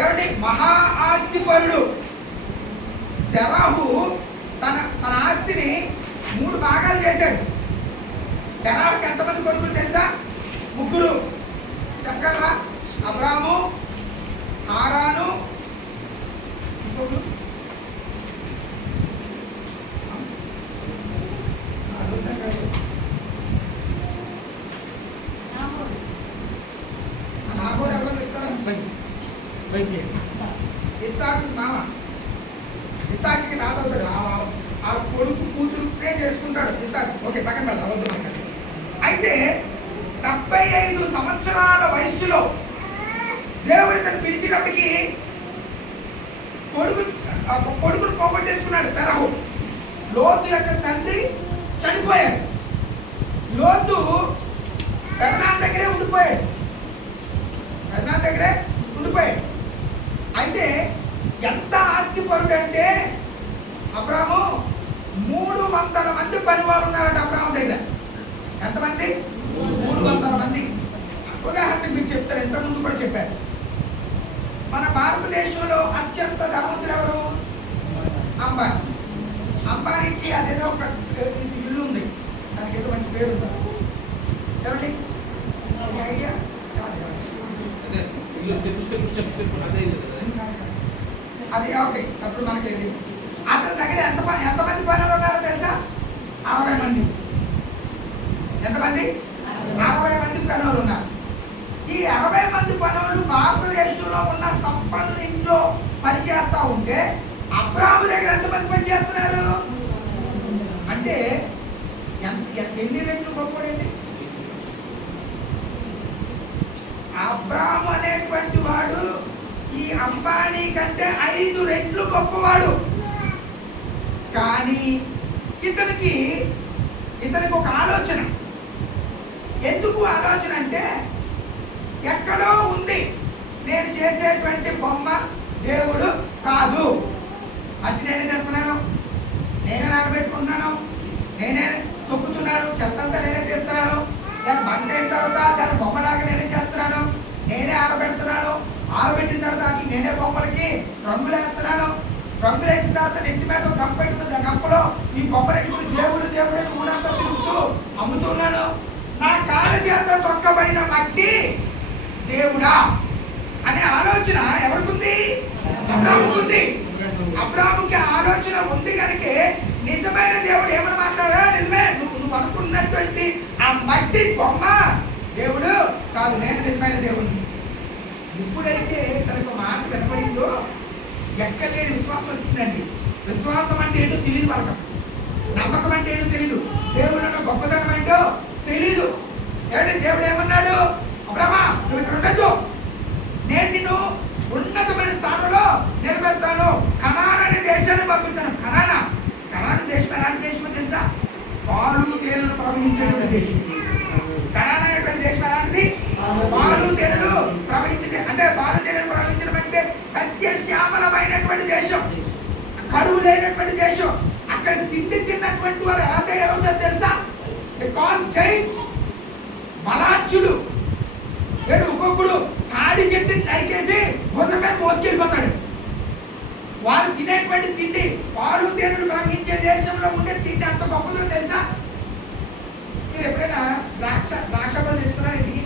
ఏమండి మహా ఆస్తిపరుడు తెరాహు తన తన ఆస్తిని 3 భాగాలు చేశాడు. తెరాహుకి ఎంతమంది కొడుకులు తెలుసా? 3. చెప్పగలరా? అబ్రాము, హారాను, ఇంకొకరు నాగోరు ఎవరు చెప్తారు? ఇస్సాకు మామ, ఇస్సాకి తాత అవుతాడు. ఆ కొడుకు కూతురు ప్రే చేసుకుంటాడు ఇస్సాకు. ఓకే, పక్కన పెడతా వద్దు మనకి. అయితే 75 సంవత్సరాల వయస్సులో దేవుడు తను పిలిచినప్పటికీ కొడుకును పోగొట్టేసుకున్నాడు తెరహు. లోతు యొక్క తండ్రి చనిపోయాడు. లోతు పెదనాన్న దగ్గరే ఉండిపోయాడు. అయితే ఎంత ఆస్తిపరుడు అంటే అబ్రాము 300 మంది పనివారు ఉన్నారట అబ్రాము దగ్గర. ఎంతమంది? 300 మంది. ఉదాహరణకి మీకు చెప్తారు, ఇంతకుముందు కూడా చెప్పారు. మన భారతదేశంలో అత్యంత ధనవంతుడు ఎవరు? అంబానీ. అంబానీకి అదేదో ఒక ఇల్లు ఉంది, దానికి ఏదో మంచి పేరు ఉంటుంది. ఏమండి ఐడియా? అది ఓకే. అప్పుడు మనకి అతని దగ్గర ఎంతమంది పనులు ఉన్నారో తెలుసా? 60 మంది. ఎంతమంది? 60 మంది పనులు ఉన్నారు. ఈ 60 మంది పనులు భారతదేశంలో ఉన్న సంపన్న ఇంట్లో పనిచేస్తూ ఉంటే అబ్రాము దగ్గర ఎంతమంది పని చేస్తున్నారు అంటే ఎన్ని రెట్లు గొప్పడండి? అబ్రాము అనేటువంటి వాడు ఈ అంబానీ కంటే 5 రెట్లు గొప్పవాడు. కానీ ఇతనికి ఒక ఆలోచన. ఎందుకు ఆలోచన అంటే, ఎక్కడో ఉంది నేను చేసేటువంటి బొమ్మ దేవుడు కాదు. అంటే నేనే చేస్తున్నాను, నేనే నానబెట్టుకుంటున్నాను, నేనే తొక్కుతున్నాను, చెత్తంతా నేనే తీస్తున్నాను, దాన్ని బంట అయిన తర్వాత దాని బొమ్మలాగా నేనే చేస్తున్నాను, నేనే ఆరబెడుతున్నాను, ఆరబెట్టిన తర్వాత నేనే బొమ్మలకి రంగులు వేస్తున్నాను, రంగులు వేసిన తర్వాత నెత్తి మీద గంపెట్టుకున్న గంపలో ఈ బొమ్మలెట్టుకుని దేవుడు దేవుడు ఊరంతా తిరుగుతూ అమ్ముతున్నాను. నా కాళ్ళ చేత తొక్కబడిన మట్టి దేవుడా అనే ఆలోచన ఎవరికుంది? అబ్రాముకుంది. అబ్రాముకి ఆలోచన ఉంది కనుక నిజమైన దేవుడు ఏమని మాట్లాడా? నిజమే, నువ్వు అనుకున్నటువంటి ఆ మట్టి బొమ్మ దేవుడు కాదు, నేను నిజమైన దేవుడిని. ఎప్పుడైతే తనకు మాట వినపడిందో ఎక్కలేని విశ్వాసం వచ్చిందండి. విశ్వాసం అంటే ఏంటో తెలియదు వాళ్ళకి, నమ్మకం అంటే ఏంటో తెలియదు, దేవుడు గొప్పతనం ఏంటో తెలీదు. ఏమంటే దేవుడు ఏమన్నాడు? అబ్రామా నువ్వు ఇక్కడ ఉండద్దు, నేను నిన్ను ఉన్నతమైన స్థానంలో నిలబెడతాను, కనాన్ అనే దేశాన్ని పంపిస్తాను. కనాన్ దేశం ఎలాంటి దేశమో తెలుసా? పాలు తేనెలు ప్రవహించేటువంటి దేశం. కనాన్ అనేటువంటి దేశం ఎలాంటిది? పాలు తేనెలు ప్రవహించే, అంటే పాలు తేనెలు ప్రవహించడం అంటే సస్యశ్యామలమైనటువంటి దేశం, కరువు లేనటువంటి దేశం. అక్కడ తిండి తిన్నటువంటి వారు ఎలా తయారవుతారో తెలుసా? బలాచులు. ఒక్కొక్కడు తాడి చెట్టుని నరికేసి భుజం మీద మోసుకెళ్ళిపోతాడు. వాళ్ళు తినేటువంటి తిండి, పాలు తేనెలు ప్రవహించే దేశంలో ఉండే తిండి అంత గొప్పదో తెలుసా? మీరు ఎప్పుడైనా ద్రాక్ష పళ్ళు తెచ్చుకున్నారు ఇంటికి?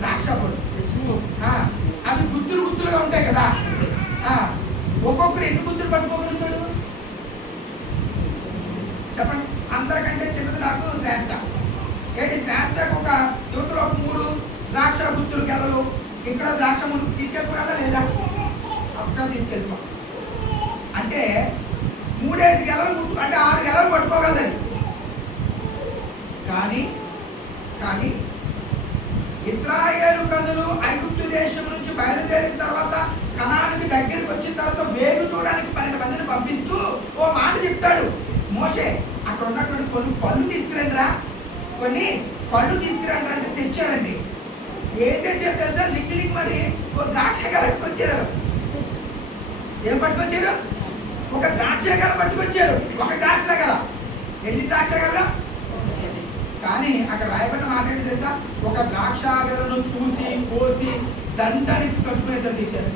ద్రాక్ష పళ్ళు అవి గుత్తులుగా ఉంటాయి కదా. ఒక్కొక్కరు ఎన్ని గుత్తులు పట్టుకోగలుగుతాడు చెప్పండి? అందరికంటే చిన్నది నాకు శ్రేష్ట. ఏంటి శ్రేష్టకు ఒక యువతలో 3 ద్రాక్ష గుత్తులు గెలలు, ఇక్కడ ద్రాక్ష ముందు తీసుకెళ్ళిపోయాలా లేదా? అక్కడ తీసుకెళ్ళిపో అంటే 3 గెలలు అంటే 6 గెలలు పట్టుకోగలదు. కానీ ఇశ్రాయేలు ప్రజలు ఐగుప్తు దేశం నుంచి బయలుదేరిన తర్వాత కనానుకి దగ్గరికి వచ్చిన తర్వాత వేగు చూడడానికి 12 మందిని పంపిస్తూ ఓ మాట చెప్తాడు మోషే, అక్కడ ఉన్నటువంటి కొన్ని పళ్ళు తీసుకురండి అంటే తెచ్చారండి. ఏం తెచ్చారు తెలుసా? లిక్కి మరి ఓ ద్రాక్ష గల పట్టుకొచ్చారు. ఏం పట్టుకొచ్చారు? ఒక ద్రాక్ష గల పట్టుకొచ్చారు. ఒక ద్రాక్ష గల. ఎన్ని ద్రాక్ష గల? కానీ అక్కడ రాయబడిన మాట ఏంటి తెలుసా? ఒక ద్రాక్ష గలను చూసి కోసి దండానికి కట్టుకునేద్దరు తెచ్చారు.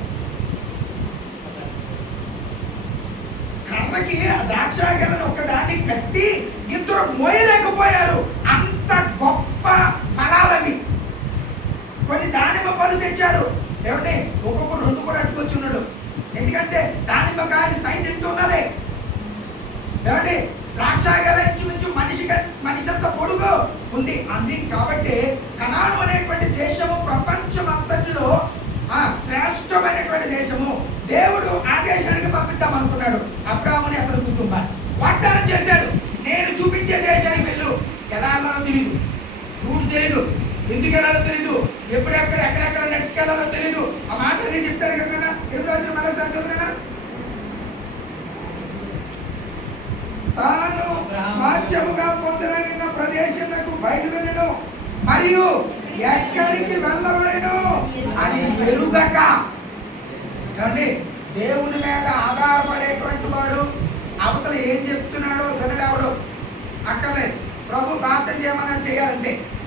అక్కడికి ద్రాక్ష గెలను ఒకదాన్ని కట్టి ఇద్దరు మోయలేకపోయారు. అంత గొప్ప ఫలాలవి. కొన్ని దానిమ్మ పళ్ళు తెచ్చారు. ఏమంటే ఒక్కొక్కరు 2 కూడా అట్టుకొచ్చున్నాడు. ఎందుకంటే దానిమ్మ కాయ సైజ్ ఎంత ఉన్నది. ఏమంటే ద్రాక్ష గెల ఇంచుమించు మనిషి అంత పొడుగు ఉంది అంది. కాబట్టి కనాను అనేటువంటి దేశము ప్రపంచమంతటిలో శ్రేష్టమైనటువంటి దేశము. దేవుడు ఆ దేశానికి పంపిద్దాం అనుకున్నాడు అబ్రాహాముని, అతని కుటుంబాన్ని. వాగ్దానం చేశాడు, నేను చూపించే దేశానికి వెళ్ళు. ఎలా వెళ్ళాలో తెలియదు, రూట్ తెలీదు, ఎందుకు వెళ్ళాలో తెలీదు, ఎక్కడెక్కడ నడుచుకెళ్ళాలో తెలీదు. ఆ మాట అది చెప్తాడు కదా. 20 మరోసారి చదువునా. తాను స్వాచ్ఛముగా పొందనగిన ప్రదేశమునకు బయలువెళ్ళెను, మరియు ఎక్కడికి వెళ్ళవలెను అది ఎరుగక. చూడండి, దేవుని మీద ఆధారపడేటువంటి వాడు అవతల ఏం చెప్తున్నాడో వినడెవడు అక్కర్లేదు. ప్రభు ప్రార్థన చేయమన్నాడు, చేయాలంతే.